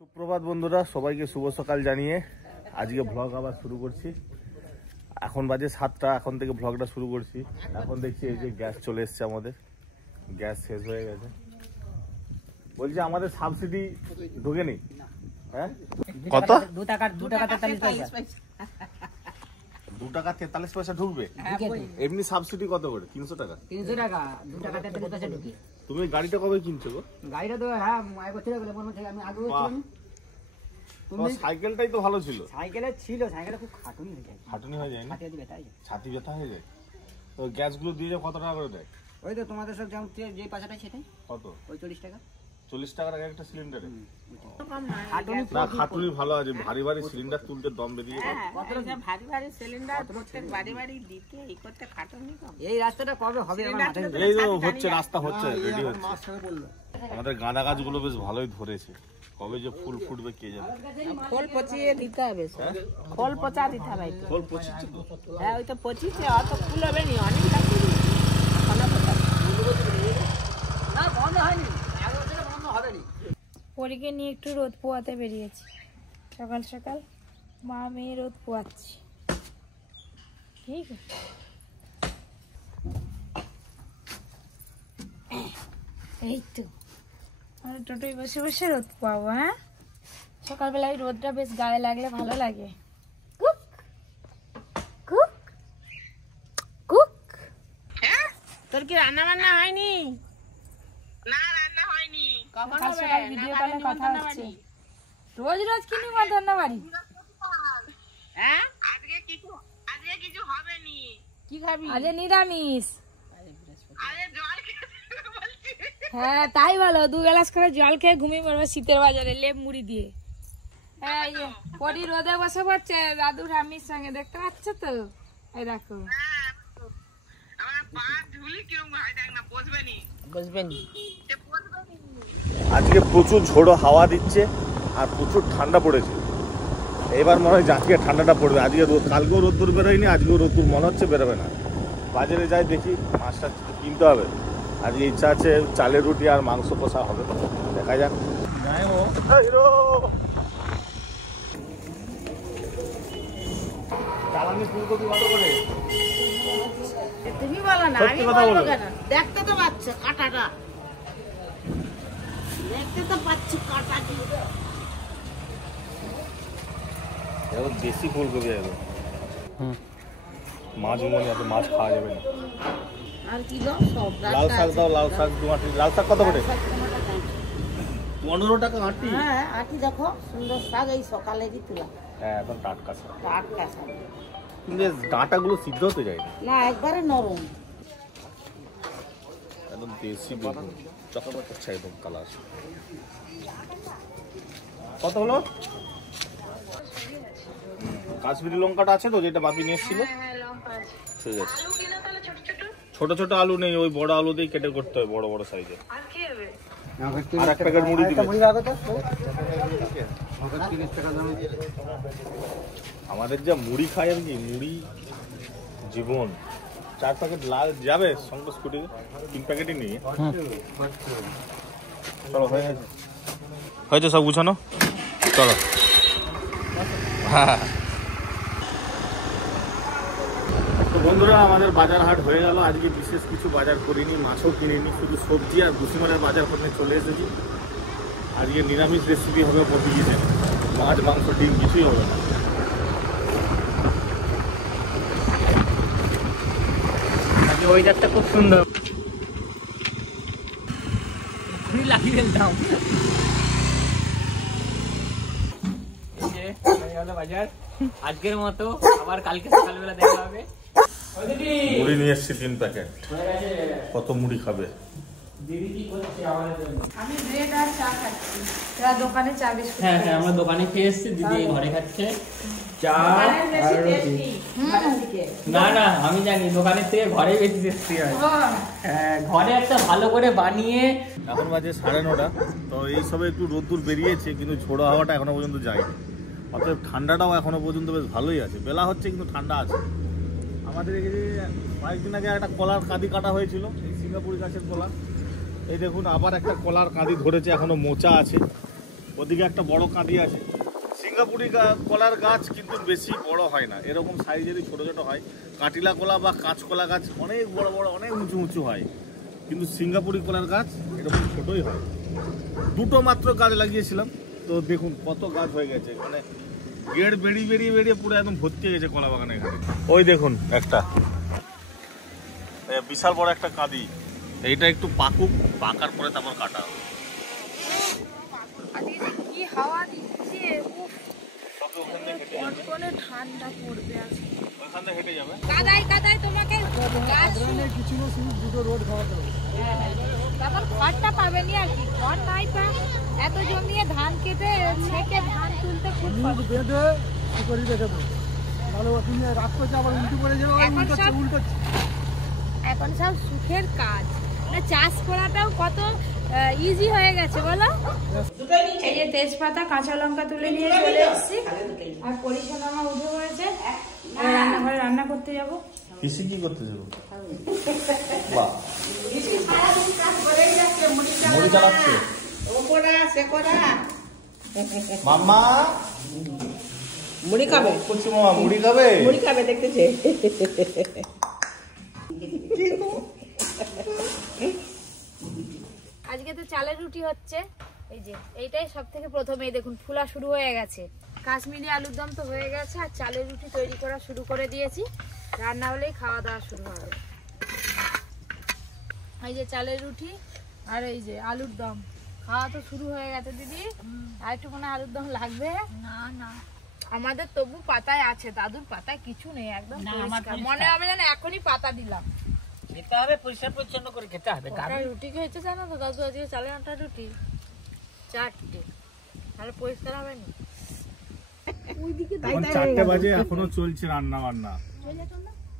সুপ্রভাত বন্ধুরা, সবাইকে শুভ সকাল জানিয়ে আজকে ব্লগ আবার শুরু করছি। এখন বাজে 7টা, এখন থেকে ব্লগটা শুরু করছি। এখন দেখছি এই যে গ্যাস চলে এসছে, আমাদের গ্যাস শেষ হয়ে গেছে। বলছি আমাদের সাবসিডি ঢোকেনি। হ্যাঁ কত? 2 টাকা 43 পয়সা ঢুকবে। এমনি সাবসিডি কত করে? 300 টাকা। 300 টাকা 2 টাকা 43 পয়সা ঢুকে। তুমি গাড়িটা কবে কিনছো গো? গাড়িটা তো হ্যাঁ এক বছর হয়ে গেল, মনে হচ্ছে আমি আগে ছিলাম। তোমার সাইকেলটাই তো ভালো ছিল। সাইকেলে ছিল, সাইকেলে খুব খাটুনি হয়ে যায়। খাটুনি হয়ে যায় না? ছাতি ব্যথা হয়ে যায়। ছাতি ব্যথা হয়ে যায়। তো গ্যাসগুলো দিয়ে কত টাকা করে দেয়? ওই তো তোমাদের সব যেমন যে পয়সাটা সেটাই। কত? ওই 40 টাকা। 40 টাকার একটা সিলিন্ডারে। খাটুনি না, খাটুনি ভালো আছে। ভারী ভারী সিলিন্ডার তুলতে দম বেরিয়ে যায়। ভারী ভারী সিলিন্ডার প্রত্যেক বাড়ি বাড়ি দিতে এই করতে খাটুনি কম। এই রাস্তাটা কবে হবে আমার মাথায় নেই। এই তো হচ্ছে, রাস্তা হচ্ছে, রেডি হচ্ছে। আমাদের গাঁদা গাছগুলো বেশ ভালোই ধরেছে, কবে যে ফুল ফুটবে কে জানে। খোল পচিয়ে দিতে হবে, খোল পচা দিতে হবে। ফুল পচিচ্ছে তো। হ্যাঁ ওই তো পচিছে, অত ফুল হবে নি, অনেক লাগবে। না বন্ধ হয়নি, আগে ওটা বন্ধ হবে না। পরীকে নিয়ে একটু রোদ পোয়াতে বেরিয়েছি। সকাল সকাল মা মেয়ে রোদ পোয়াচ্ছি। ঠিক আছে, এই তো আমরা টোটোয় বসে বসে রোদ পোয়াবো। হ্যাঁ, সকালবেলায় রোদটা বেশ গায়ে লাগলে ভালো লাগে। Cook cook cook. তোর কি রান্না বান্না হয়নি? না রান্না হয়নি। কখন হবে? ভিডিও কলে কথা হচ্ছে। রোজ রোজ কি নিমন্ত্রণ বাড়ি? হ্যাঁ আজকে কিছু হবে নি। কি খাবি? আজ নিরামিষ। আরে জল খেতে বলছি। হ্যাঁ তাই ভালো, 2 গ্লাস করে জল খেয়ে ঘুমিয়ে পড়বে শীতের বাজারে লেপ মুড়ি দিয়ে। হ্যাঁ এই যে পরি রোদে বসে পড়ছে দাদু ঠাম্মির সঙ্গে, দেখতে পাচ্ছ তো? এই দেখো আমার পা ঝুলি কিরকম হয় দেখ না, বসবেনি। আজকে প্রচুর ঝোড়ো হাওয়া দিচ্ছে আর প্রচুর ঠান্ডা পড়েছে। এবার মনে হয় আজকে ঠান্ডাটা পড়বে। আজকে কালকেও রোদ্দুর বেরোয়নি, আজকেও রোদ্দুর মনে হচ্ছে বেরোবে না। বাজারে যাই দেখি, মাছটা কিনতে হবে। আজকে ইচ্ছা আছে চালের রুটি আর মাংস কষা হবে, দেখা যাক। জ্বালানি ফুলকপি কত করে? তুমি বলো না, সত্যি আমি কথা বলবো বলো। কেন? দেখতে তো পাচ্ছ কাঁটাটা, দেখতে তো পাচ্ছি কাঁটা কি। এবার দেশি ফুলকপি আছে। মাছ মনে এত মাছ খাওয়া যাবে না। আর কি গো সব লাল শাক দাও, লাল শাক 2 আঁটি। লাল শাক কত করে? 15 টাকা আঁটি। হ্যাঁ আটি দেখো, সুন্দর শাক, এই সকালেরই তোলা, হ্যাঁ একদম টাটকা শাক। টাটকা শাক। কিন্তু এর ডাঁটাগুলো সিদ্ধ হতে যায় না, না একবারে নরম। একদম দেশি বেগুন, চকচক করছে একদম কালার। কত হলো? কাশ্মীরি লঙ্কাটা আছে তো, যেটা বাপি নিয়ে এসেছিল? ঠিক আছে। ছোট ছোট আলু নেই, ওই বড় আলু দিয়ে কেটে করতে হবে, বড় বড় সাইজের। আর 1 প্যাকেট মুড়ি দিবে। আমাদের যা মুড়ি খাই আর কি, মুড়ি জীবন। 4 প্যাকেট লাল যাবে সঙ্গে স্কুটি, 3 প্যাকেটই নিয়ে। চলো হয়েছে সব গুছানো, চলো। হ্যাঁ তো বন্ধুরা, আমাদের বাজার হাট হয়ে গেল। আজকে বিশেষ কিছু বাজার করিনি, মাছও কিনিনি, শুধু সবজি আর ভুসিমালের বাজার করতে চলে এসেছি। আজকে নিরামিষ রেসিপি হবে প্রতিদিনে, মাছ মাংস ডিম কিছুই হবে না। আজকে ওয়েদারটা খুব সুন্দর, ঘুরি লাগিয়ে ফেলতাম। বাজার আজকের মতো, আবার কালকে সকালবেলা দেখা হবে। মুড়ি নিয়ে এসছি 3 প্যাকেট। কত মুড়ি খাবে? দিদি কি করছে আমাদের জন্য? আমি ব্রেড আর চা খাচ্ছি। এরা দোকানে চা বিস্কুট। হ্যাঁ হ্যাঁ, আমরা দোকানে খেয়ে এসেছি, দিদি ঘরে খাচ্ছে চা আর রুটি। না না আমি জানি, দোকানের থেকে ঘরে বেশি টেস্টি হয়। হ্যাঁ, ঘরে একটা ভালো করে বানিয়ে। এখন বাজে 9:30। তো এই সবে একটু রোদ্দুর বেরিয়েছে, কিন্তু ঝোড়ো হাওয়াটা এখনো পর্যন্ত যায়নি। অতএব ঠান্ডাটাও এখনো পর্যন্ত বেশ ভালোই আছে। বেলা হচ্ছে কিন্তু ঠান্ডা আছে। আমাদের এখানে কয়েকদিন আগে একটা কলার কাঁদি কাটা হয়েছিল, এই সিঙ্গাপুরি গাছের কলা। এই দেখুন আবার একটা কলার কাঁদি ধরেছে, এখনো মোচা আছে। ওদিকে একটা বড় কাঁদি আছে। সিঙ্গাপুরি কলার গাছ কিন্তু বেশি বড় হয় না, এরকম সাইজেরই ছোট ছোট হয়। কাটিলা কলা বা কাঁচকলা গাছ অনেক বড় বড় অনেক উঁচু উঁচু হয়, কিন্তু সিঙ্গাপুরি কলার গাছ এরকম ছোটই হয়। দুটো মাত্র গাছ লাগিয়েছিলাম, তো দেখুন কত গাছ হয়ে গেছে। মানে গেট বেরিয়ে বেরিয়ে বেরিয়ে পুরো একদম ভর্তি হয়ে গেছে কলা বাগানে এখানে। ওই দেখুন একটা বিশাল বড় একটা কাঁদি, এইটা একটু পাকুক, পাকার পরে তারপর কাটা হবে। কি হাওয়া দিচ্ছে, ঠান্ডা পড়বে আজকে। ওইখান থেকে হেঁটে যাবে, কাদায় কাদায় তোমাকে কিছু না, শুধু দুটো রোড খাওয়াতে হবে। তারপর খড়টা পাবেনি আর কি, খড় নাই পা। এত জমিয়ে ধান কেটে ছেঁকে ধান তুলতে খুব মুখ বেঁধে কি করি দেখে তো তাহলে তুমি রাত করছে আবার উল্টো করে যাবে, উল্টো। এখন সব সুখের কাজ, মানে চাষ করাটাও কত ইজি হয়ে গেছে বলো। এই যে তেজপাতা কাঁচা লঙ্কা তুলে নিয়ে চলে এসেছি, আর পরিষেবা আমার উঠে পড়েছে। রান্নাঘরে রান্না করতে যাব। পিসি কি করতে যাবো? মুড়ি চালাচ্ছে মাম্মা, মুড়ি খাবে, করছি মামা মুড়ি খাবে, মুড়ি খাবে দেখতেছে। আজকে তো চালের রুটি হচ্ছে। এই যে এইটাই সব থেকে প্রথমেই দেখুন ফুলা শুরু হয়ে গেছে। কাশ্মীরি আলুর দম তো হয়ে গেছে, আর চালের রুটি তৈরি করা শুরু করে দিয়েছি। রান্না হলেই খাওয়া দাওয়া শুরু হবে। এই যে চালের রুটি আর এই যে আলুর দম, খাওয়া তো শুরু হয়ে গেছে। দিদি আর একটু মনে আলুর দম লাগবে? না না, আমাদের তবু পাতায় আছে, দাদুর পাতায় কিছু নেই, একদম মনে হবে যেন এখনই পাতা দিলাম। খেতে হবে, পরিষ্কার পরিচ্ছন্ন করে খেতে হবে। রুটি খেয়েছে জানো তো দাদু, আজকে চালের আটা রুটি 4টে, তাহলে পরিষ্কার হবে না। এখন 4টে বাজে, এখনো চলছে রান্না বান্না।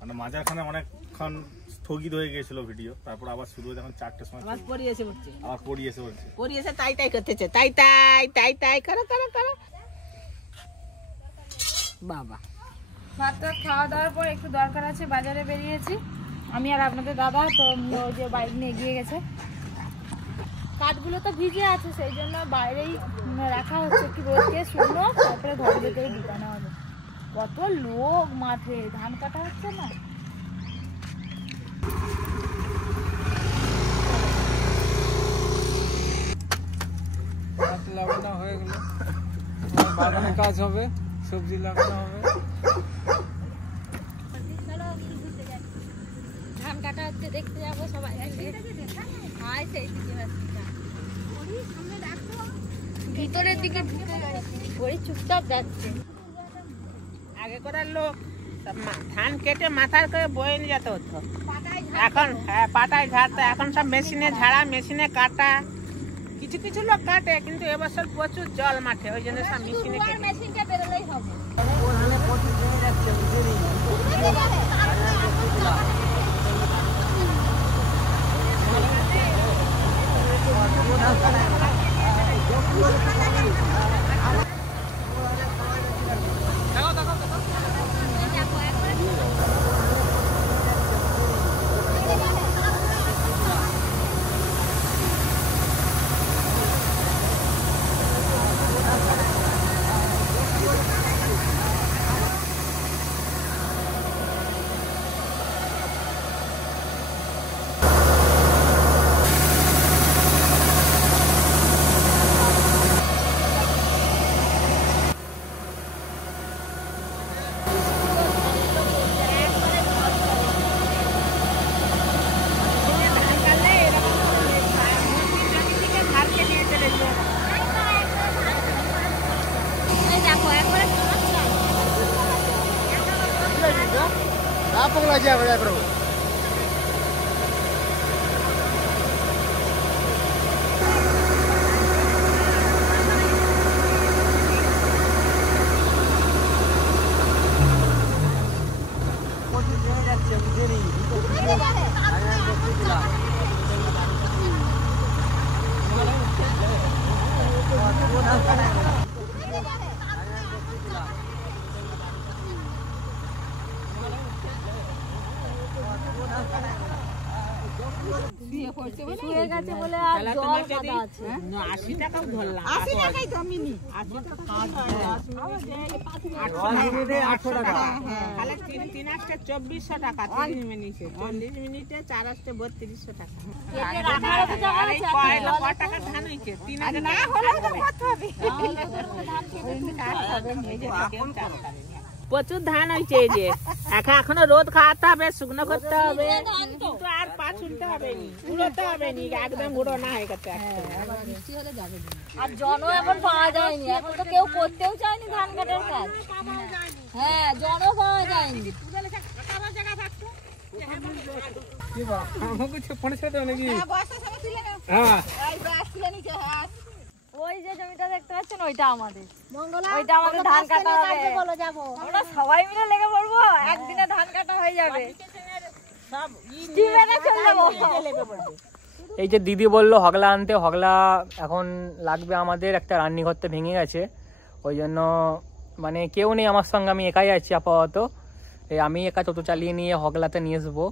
মানে মাঝখানে অনেকক্ষণ স্থগিত হয়ে গেছিল ভিডিও, তারপর আবার শুরু হয়ে এখন 4টের সময় আবার পড়িয়েছে বলছে, আবার পড়িয়েছে বলছে, পড়িয়েছে তাই তাই করতেছে, তাই তাই তাই তাই করো করো করো। বাবা ভাতটা খাওয়া দাওয়ার পর একটু দরকার আছে, বাজারে বেরিয়েছি আমি আর আপনাদের দাদা। তো ওই যে বাইক নিয়ে এগিয়ে গেছে, কাঠগুলো তো ভিজে আছে, সেই জন্য বাইরেই রাখা হচ্ছে, একটু রোদকে শুকনো, তারপরে ঘরে ভেতরে ঢুকানো হবে। কত লোক মাঠে, ধান কাটা হচ্ছে না। লাগানো হয়ে গেল, বাগানে কাজ হবে, সবজি লাগানো হবে। ধান কাটা হচ্ছে, দেখতে যাবো সবাই। ভিতরের দিকে ওই চুপচাপ যাচ্ছে। আগে করার লোক ধান কেটে মাথার করে বয়ে নিয়ে যেতে হতো, এখন হ্যাঁ পাটায় ঝাড়তো, এখন সব মেশিনে ঝাড়া, মেশিনে কাটা। কিছু কিছু লোক কাটে, কিন্তু এবছর প্রচুর জল মাঠে, ওই জন্য সব মেশিনে কেটে। মেশিনটা বেরোলেই হবে। শুয়ে গেছে বলে আর তাহলে জল তোমার কাদা যদি আছে 80 টাকাও ধরলাম 80 টাকাই তো মিনি 80 টাকা 800 টাকা। তাহলে 3 আসতে 2400 টাকা 30 মিনিটে 40 মিনিটে 4 আসতে 3200 টাকা পেটে রাখার তো জায়গা আর এই আছে, কয়লা কয় টাকা ধান হইছে 3000 না হলে তো কত হবে প্রচুর ধান হয়েছে এই যে এখনো রোদ খাওয়াতে হবে শুকনো করতে হবে কিন্তু আর পা ছুলতে হবে নি উড়োতে হবে নি একদম উড়ো না হয়ে গেছে আর জন এখন পাওয়া যায়নি, এখন তো কেউ করতেও চায়নি ধান কাটার কাজ। হ্যাঁ, জনও পাওয়া যায়নি। ওই যে জমিটা দেখতে পাচ্ছেন ওইটা আমাদের, ওইটা আমাদের ধান কাটা হবে। আমরা সবাই মিলে লেগে পড়বো, একদিনে ধান কাটা হয়ে যাবে, স্টিমারে চলে যাবো। এই যে দিদি বললো হগলা আনতে, হগলা এখন লাগবে আমাদের, একটা রান্নিঘরতে ভেঙে গেছে, ওই জন্য মানে কেউ নেই আমার সঙ্গে, আমি একাই আছি আপাতত। এই আমি একা টোটো চালিয়ে নিয়ে হগলাতে নিয়ে আসবো।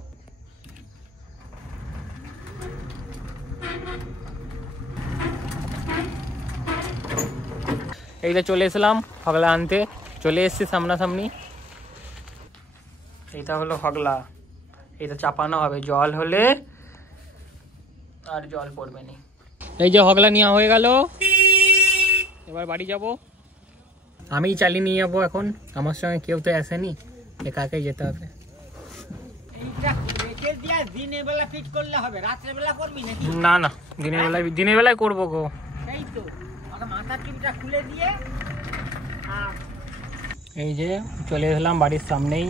এইটা চলে এসলাম হগলা আনতে, চলে এসছি সামনাসামনি। এইটা হলো হগলা, এটা চাপানো হবে, জল হলে আর জল পড়বে না। এই যে হগলা নেওয়া হয়ে গেল, এবার বাড়ি যাব। আমি চালিয়ে নিয়ে যাবো এখন, আমার সঙ্গে কেউ তো আসেনি, একা একাই যেতে হবে। না না, দিনের বেলায় করবো গো। এই যে চলে এলাম বাড়ির সামনেই,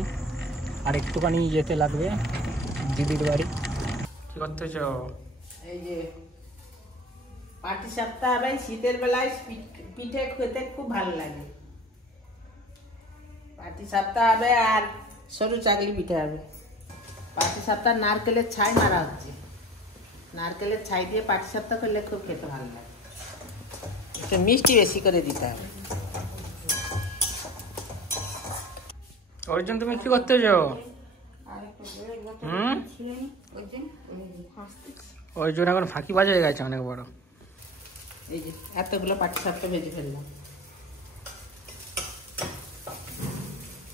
আর একটুখানি যেতে লাগবে দিদির বাড়ি। কি করতেছ? এই যে পাটি সাপটা হবে, শীতের বেলায় পিঠে খেতে খুব ভালো লাগে। পাটি সাপটা হবে আর সরু চাকলি পিঠে হবে। পাটি সাপটা নারকেলের ছাই মারা হচ্ছে, নারকেলের ছাই দিয়ে পাটি সাপটা করলে খুব খেতে ভালো লাগে। একটু মিষ্টি বেশি করে দিতে হবে। অর্জুন তুমি কি করতেছ? অর্জুন এখন ফাঁকি বাজে গেছে অনেক বড়। এই যে এতগুলো পাটি সাপটা ভেজে ফেললাম,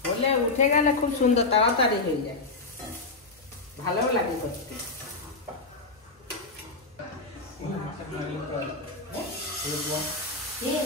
বলে উঠে গেলে খুব সুন্দর তাড়াতাড়ি হয়ে যায়, ভালোও লাগে করতে। এই